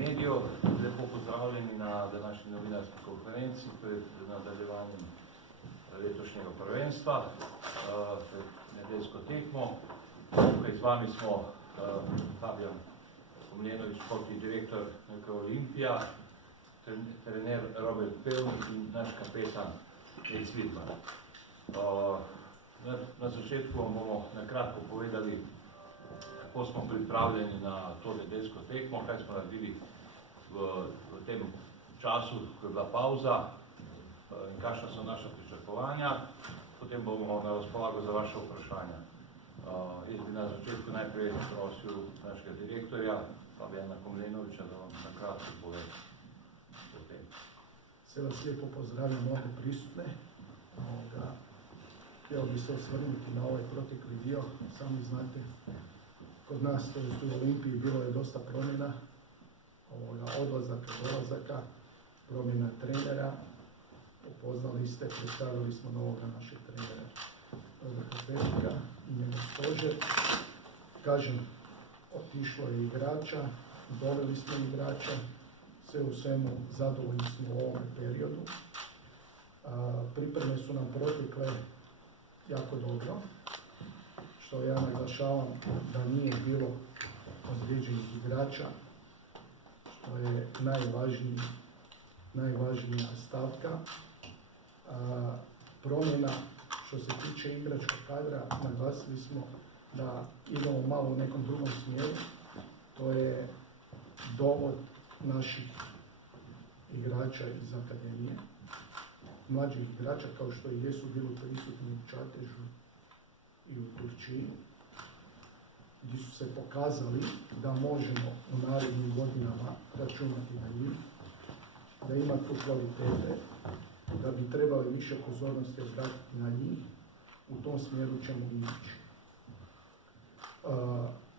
medijev, lepo pozdravljeni na današnji novinarski konferenci pred nadaljevanjem letošnjega prvenstva, nedeljsko tekmo. Tukaj z vami smo Fabijan Omljenović, športni direktor neke Olimpija, trener Robert Pevnik in naš kapetan Ed Svidman. Na začetku vam bomo nakratko povedali, kako smo pripravljeni na to nedeljsko tekmo, kaj smo naredili v tem času, ko je bila pauza in kakšna so naša pričakovanja. Potem bomo na razpolago za vaše vprašanja. Jaz bi na začetku najprej prosil našega direktorja, Fabijana Omljenovića, da vam nakratko pove o tem. Sve vas lijepo pozdravljam ovdje prisutne. Htio bi se osvrnuti na ovaj protekli dio. Sami znate, kod nas, to je u Olimpiji, bilo je dosta promjena, odlazaka, dolazaka, promjena trenera. Upoznali ste, predstavili smo novoga našeg trenera Roberta Pevnika i njegov stožer. Kažem, otišlo je igrača, doveli smo igrača, sve u svemu zadovoljni smo u ovom periodu. Pripreme su nam protekle jako dobro, što ja naglašavam da nije bilo ozlijeđenih igrača, što je najvažnija stavka. Promjena što se tiče igračkog kadra, naglasili smo da idemo malo u nekom drugom smjeru. To je dovod naših igrača iz akademije, mlađih igrača kao što i jesu bili prisutni u Čatežu i u Turčiji, gdje su se pokazali da možemo u narednim godinama računati na njih, da ima tu kvalitete, da bi trebali više pozornosti obratiti na njih. U tom smjeru ćemo ići.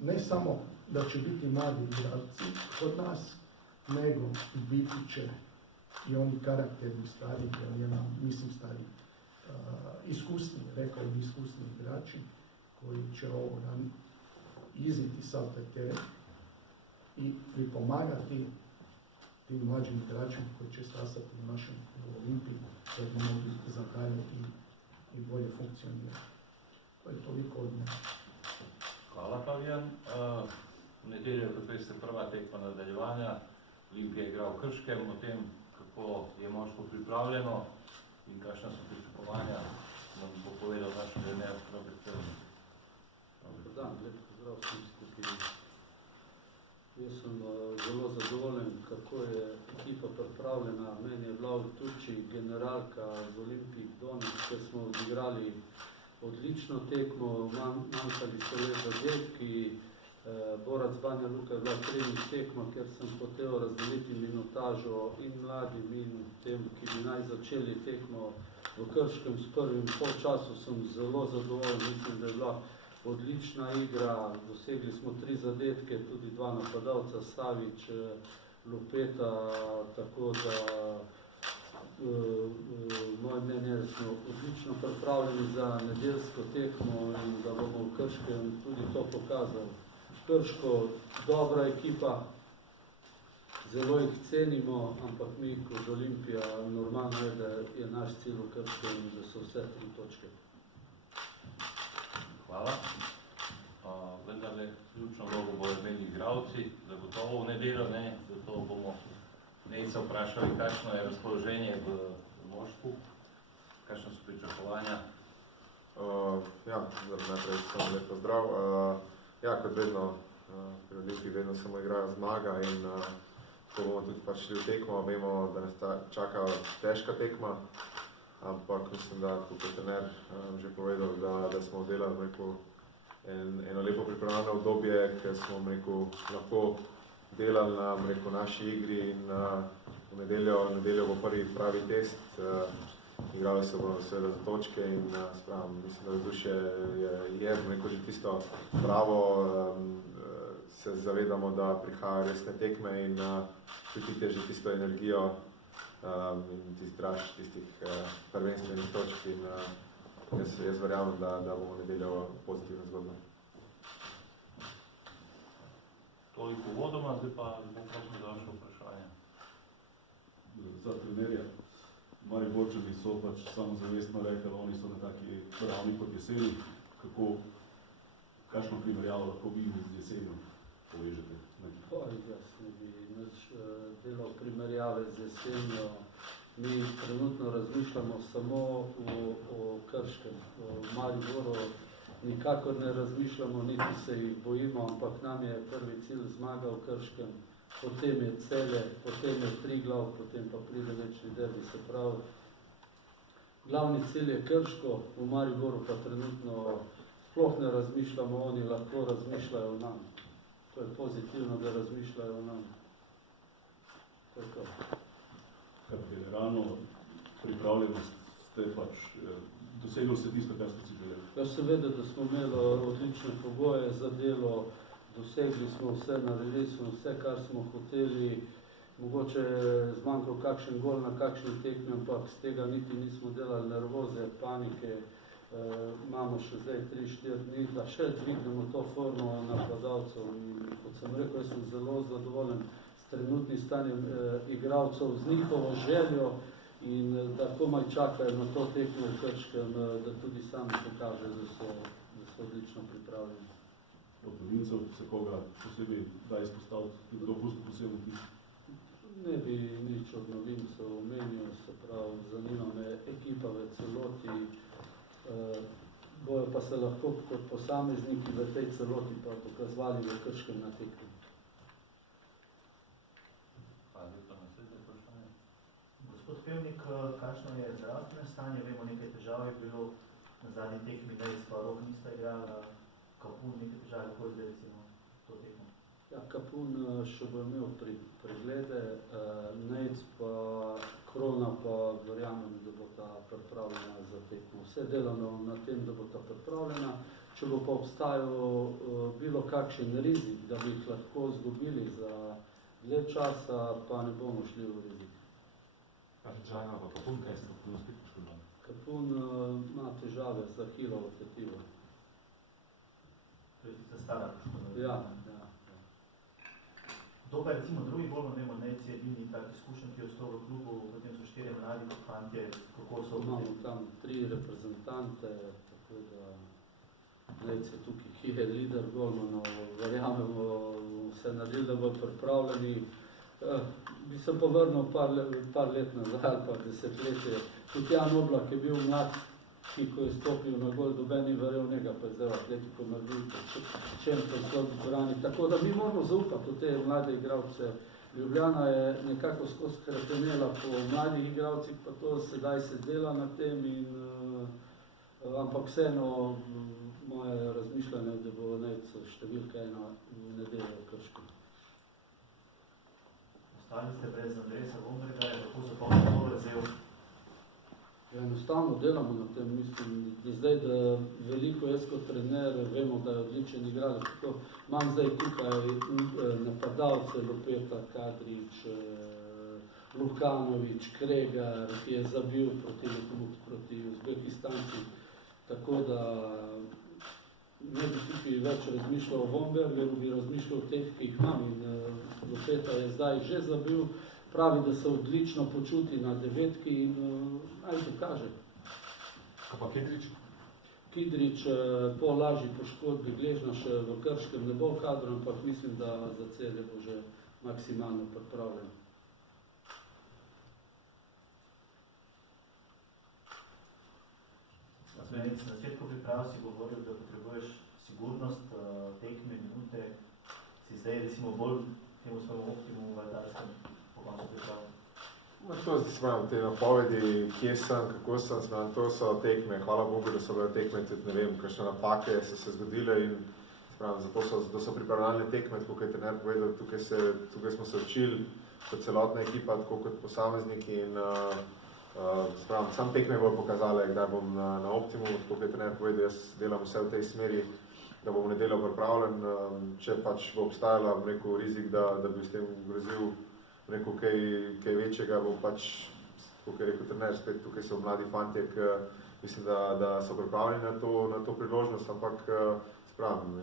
Ne samo da će biti mladi igrači kod nas, nego biti će i oni karakterni stariji, mislim stariji, iskusni, rekao bi iskusni igrači, koji će iznijeti sav taj teret i pripomagati tim mlađim igračima koji će stasati u našem Olimpiji, da bi mogli zadajati i bolje funkcionirati. To je toliko od mene. Hvala, Fabijan. V nedeljo je prva tekma nadaljevanja. Olimpija je igral v Krškem, o tem, kako je moštvo pripravljeno in kakšna so pričakovanja, nam bo povedal naš trener Robert Pevnik. Dobar dan, lep pozdrav vsem skupaj. Jaz sem zelo zadovoljen, kako je ekipa pripravljena. Meni je bila v Turčiji generalka z Olimpijih Donetsk, ker smo odigrali odlično tekmo, manjkali so le zadetki. Borac Banja Luka je bila trening tekma, ker sem hotel razdeliti minutažo in mladim in tem, ki bi naj začeli tekmo v Krškem s prvim polčasu. Sem zelo zadovoljen, mislim, da je bila odlična igra, dosegli smo 3 zadetke, tudi 2 napadalca, Savić, Lupeta, tako da moje mnenje, da smo odlično pripravljeni za nedeljsko tekmo in da bomo v Krškem tudi to pokazali. Krško, dobra ekipa, zelo jih cenimo, ampak mi kot Olimpija normalno je, da je naš cilj v Krškem in da so vse 3 točke. Hvala. Vendar le ključno vlogo bodo imeli igralci, zagotovo v nedeljo, zato bomo Nejca vprašali, kakšno je razpoloženje v moštvu, kakšno so pričakovanja. Najprej samo lep pozdrav. Kot vedno, pri Olimpiji vedno samo igrajo zmaga in ko bomo tudi šli v tekmo, vemo, da nas čaka težka tekma, ampak mislim, da kot je trener že povedal, da smo delali eno lepo pripravljeno obdobje, ker smo lahko delali na naši igri in v nedeljo bo prvi pravi test. Igrali se bomo seveda za točke in mislim, da vzdušje je že tisto pravo. Se zavedamo, da prihajajo resne tekme in čutite že tisto energijo in tisti draž tistih prvenstvenih točk in jaz verjamem, da bomo nedeljo pozitivno zgodbo. Toliko uvodoma, zdaj pa bom prosil za vaše za trenerje. Mariborčani so pač samozavestno rekli, oni so na taki ravni kot jeseni. Kakšno primerjavo lahko vi z jesenjo povežete? Jaz ne bi nič delal primerjave z jesenjo. Mi trenutno razmišljamo samo o Krškem. V Mariboru nikakor ne razmišljamo, niti se jih bojimo, ampak nam je prvi cilj zmaga v Krškem, potem je Celje, potem je Triglav, potem pa pride večni derbi. Se pravi, glavni cilj je Krško, v Mariboru pa trenutno sploh ne razmišljamo, oni lahko razmišljajo o nam. To je pozitivno, da razmišljajo o nam. To je to. Kar generalno pripravljenost ste pač dosegli se tisto, kar ste si želeli. Ja, seveda, da smo imeli odlične pogoje za delo, dosegli smo vse, naredili smo vse, kar smo hoteli, mogoče zmanjkal kakšen gol na kakšni tekmi, ampak z tega niti nismo delali nervoze, panike. Imamo še zdaj 3-4 dni, da še dvignemo to formo napadalcev. In kot sem rekel, jaz sem zelo zadovoljen s trenutnim stanjem igralcev, z njihovo željo in da komaj čakajo na to tekmo v Krškem, da tudi sami pokažejo, da so odlično pripravljeni. Od novincev se koga posebej da izpostaviti, kdo pusti posebno tisto? Ne bi nič od novincev omenil, se pravi, zanima me ekipa v celoti, bojo pa se lahko kot posamezniki v tej celoti pa pokazvali v Krškem na tekmi. Gospod Pevnik, kakšno je zdravstveno stanje? Vemo, nekaj težav je bilo na zadnji tekmi, Nejc pa Rok nista igrala, Kapun nekaj težav, kako je zdaj recimo to tekmo? Ja, Kapun še bo imel preglede, Nejc pa Krona pa verjamem, da bo ta pripravljena za tekmo. Vse delamo na tem, da bo ta pripravljena. Če bo pa obstajal bilo kakšen rizik, da bi jih lahko izgubili za dlje časa, pa ne bomo šli v rizik. Kapun, kaj ste Kapun spet poškodovali? Kapun ima težave z ahilovo tetivo. To je tista stara poškodba. Ja. Kdo pa je recimo drugi bolj, vemo, Nejc je edini tak izkušen, ki je ostal v klubu, potem so 4 mladi fantje, kako so Imamo tam 3 reprezentante, tako da Nejc je tukaj, ki je lider golmanov, verjamemo, se naredili, da bo pripravljeni. Bi se pa vrnil par let nazaj ali pa desetletje. Tudi Jan Oblak je bil mlad, ki ko je stopil na gol, doben ni verjel njega, pa je zdaj Atletiko naredil, čem to brani. Tako da mi moramo zaupati v te mlade igralce. Ljubljana je nekako skozi krepenela po mladih igralcih, pa to sedaj se dela na tem, ampak vseeno moje razmišljanje, da bo Nejc številka 1 v nedeljo v Kršku. Ostali ste brez Andresa Vomberga, kako so pa to vrzel? Enostavno delamo na tem, mislim, da zdaj, da veliko jaz kot trener vemo, da je odličen igralec. Imam zdaj tukaj napadalce, Lopeta, Kadrič, Lukanovič, Kregar, ki je zabil proti Uzbekistanci. Tako da ne bi tukaj več razmišljal o Vombergu, bi razmišljal o teh, ki jih imam. In Lopeta je zdaj že zabil. Pravi, da se odlično počuti na 9 in naj dokaže. Kaj pa Kidrič? Kidrič po lažji poškodbi gležna še v Krškem ne bo v kadru, ampak mislim, da za Celje bo že maksimalno pripravljen. Na začetku priprav si govoril, da potrebuješ sigurnost, tekme, minute, si zdaj recimo bolj temu svojemu optimumu valdarskem po koncu priprav. To imam te napovedi, kje sem, kako sem, to so tekme, hvala Bogu, da so bile tekme, tudi ne vem, kakšne napake so se zgodile in zato so pripravljalne tekme, tako kot je trener povedal, tukaj smo se učili, kot celotna ekipa, tako kot posamezniki in sam tekme bojo pokazale, kdaj bom na optimumu, tako kot je trener povedal, jaz delam vse v tej smeri, da bom v nedeljo pripravljen, če pač bo obstajala, rizik, da bi s tem grozil kaj večjega, bo pač, kot je rekel trener, spet tukaj so mladi fantje, mislim, da so pripravljeni na to priložnost, ampak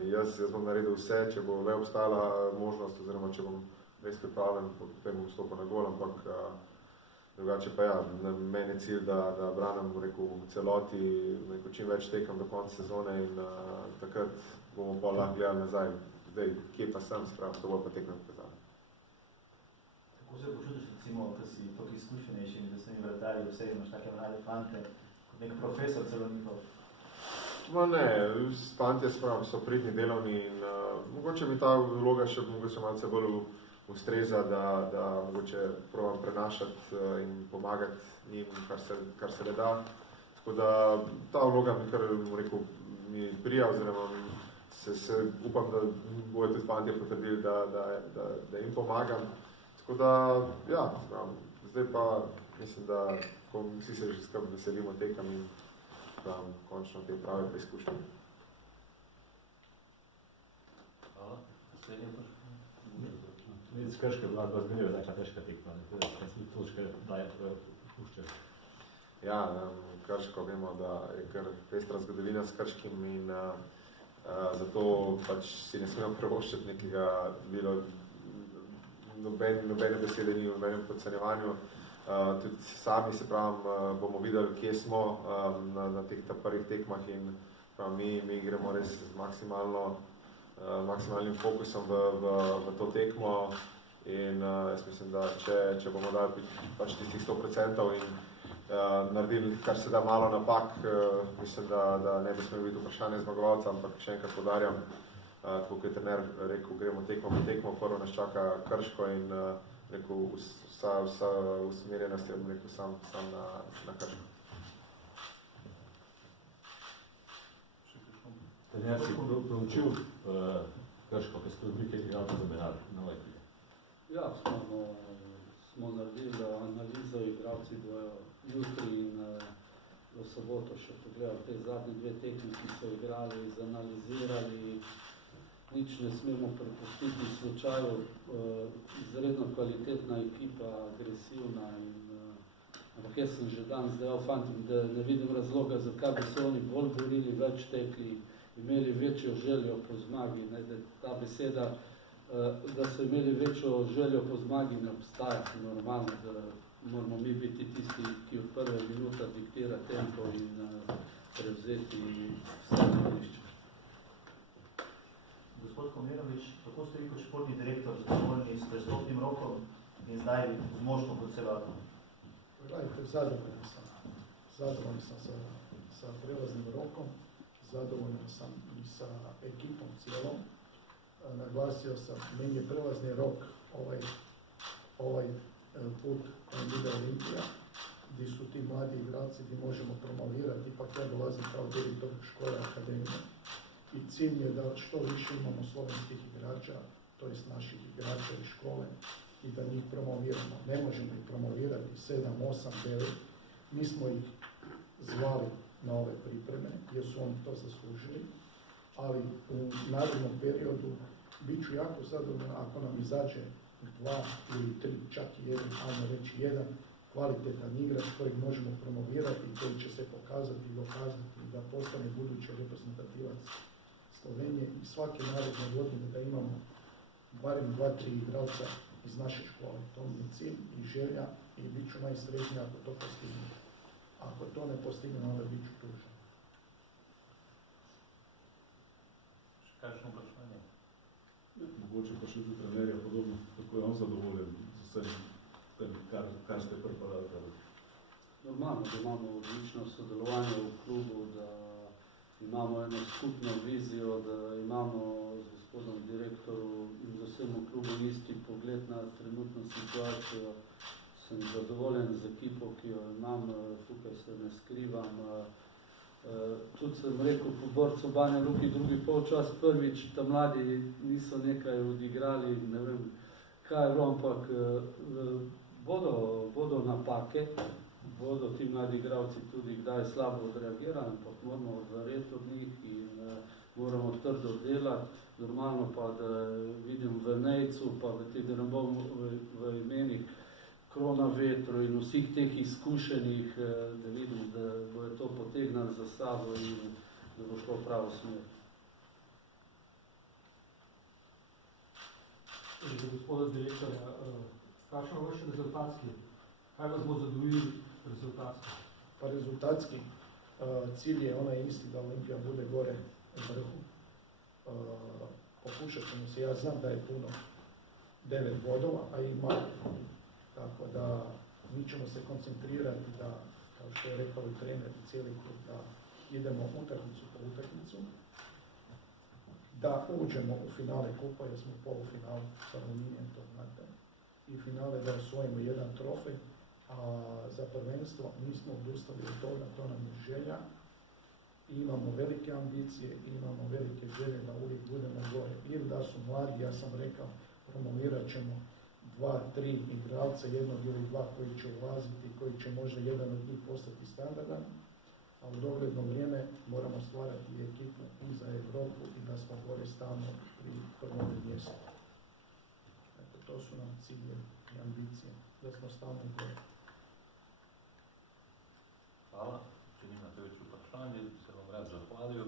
jaz bom naredil vse, če bo le obstajala možnost, oziroma če bom res pripravljen, potem bom stopil na gol, ampak Drugače pa ja, meni je cilj, da branim v celoti čim več tekem do konca sezone in takrat bomo pa lahko gledali nazaj. Zdaj, kje pa sem, to bo pa tekme pokazali. Kako se počutiš, recimo, da si toliko izkušenejši in da so mi vratarji vse, imaš take mlade fante, kot nek profesor celo njihov? Ma ne, fantje so pridni, delovni in mogoče mi ta vloga še mogoče malce bolj ustreza, da mogoče probam prenašati in pomagati njim, kar se le da. Tako da ta vloga mi kar mi prija, oziroma upam, da bojo tudi fantje potrdili, da jim pomagam. Tako da, ja, zdaj pa mislim, da vsi se že skrb veselimo tekem in končno te prave preizkušnje. Hvala. Naslednje vprašanje. Z Krške je bila 2 zmerja taka težka tekma, kaj si točke daje puščaš? Ja, Krško vemo, da je kar pestra zgodovina s Krškim in zato pač si ne smemo privoščiti nekega nobene besede ni v nobenem podcenjevanju. Tudi sami se pravim, bomo videli, kje smo na teh prvih tekmah in mi gremo res z maksimalnim fokusom v to tekmo in jaz mislim, da če bomo dali pač tistih 100% in naredili kar se da malo napak, mislim, da ne bi smeli biti vprašanje zmagovalca, ampak še enkrat poudarjam, tako kot je trener rekel, gremo tekmo po tekmo, prvo nas čaka Krško in rekel, vsa usmerjenost je sam na Krško. Trener si proučil Krško, ki ste dobili igralca za Benar, nova ekipa? Ja, smo naredili analizo, igralci bojo jutri in v soboto še pogledali te zadnje 2 tekme, ki so igrali, zanalizirali. Nič ne smemo prepustiti slučaju, izredno kvalitetna ekipa, agresivna ampak jaz sem že danes dejal fantom, da ne vidim razloga, zakaj bi se oni bolj borili, več tekli, imeli večjo željo po zmagi, ne, da ta beseda, da so imeli večjo željo po zmagi, ne obstaja, normalno, da moramo mi biti tisti, ki od prve minuta diktira tempo in prevzeti vse igrišče. Gospod Komerovič, kako ste vi kot športni direktor zadovoljni s prestopnim rokom in zdaj z moštvom kot celoto? Gledajte, zadovoljan sam sa prelaznim rokom, zadovoljan sam i sa ekipom cijelom. Naglasio sam, meni je prelazni rok ovaj put kojem ide Olimpija, gdje su ti mladi igrači, gdje možemo promovirati, ipak ja dolazim kao direktor škole akademije. I cilj je da što više imamo slovenskih igrača, to jest naših igrača iz škole, i da njih promoviramo. Ne možemo ih promovirati 7, 8, 9. Mi smo ih zvali na ove pripreme, jer su oni to zaslužili, ali u narednom periodu bit ću jako zadovoljan ako nam izađe 2 ili 3, čak i jedan, ajmo reći jedan kvalitetan igrač kojeg možemo promovirati i koji će se pokazati i dokazati da postane budući reprezentativac Slovenije i svake naredne godine da imamo barem 2-3 igralca iz naše škole. To mi je cilj i želja i bit ću najsretniji ako to postigne. Ako to ne postigne, onda bit ću tužan. Kakšno vprašanje? Mogoče pa še tudi trenerja podobno, kako je on zadovoljen z vsem tem, kar ste pripravili. Normalno, da imamo odlično sodelovanje v klubu, da imamo eno skupno vizijo, da imamo z gospodom direktorju in z vsem v klubu isti pogled na trenutno situacijo. Sem zadovoljen z ekipo, ki jo imam, tukaj se ne skrivam. Tudi sem rekel po borcu Banja Luki drugi polčas, prvič, da mladi niso nekaj odigrali, ne vem kaj je bilo, ampak bodo napake, bodo ti mladi igralci tudi kdaj slabo odreagirali, ampak moramo odvereti od njih in moramo trdo delati. Normalno pa, da vidim v Nejcu, pa v teh, da ne bom v imenih Krona Vetru in vseh teh izkušenih, da vidim, da bojo to potegnali za sabo in da bo šlo v pravo smer. Že gospoda direktorja, kakšen je vaš rezultatski Kaj vas bo zadovoljil rezultatsko? Pa rezultatski cilj je onaj isti da Olimpija bude gore u vrhu. Pokušat ćemo se, ja znam da je puno 9 bodova, a i malo. Tako da mi ćemo se koncentrirati da, kao što je rekao i trener i cijeli klub, da idemo utakmicu po utakmicu, da uđemo u finale kupa jer smo u polufinalu sa Aluminijem, to znate, i finale da osvojimo jedan trofej, a za prvenstvo nismo odustali od toga, to nam je želja. I imamo velike ambicije, i imamo velike želje da uvijek budemo gore. Ili da su mladi, ja sam rekao, promovirat ćemo 2-3 igralca, jednog ili dva koji će ulaziti, koji će možda jedan od njih postati standardan, a u dogledno vrijeme moramo stvarati i ekipu i za Europu i da smo gore stalno pri prvom mjestu. Eto, to su nam ciljevi i ambicije, da smo stalno gore. Hvala, če nimate več vprašanj, se vam rad zahvalil.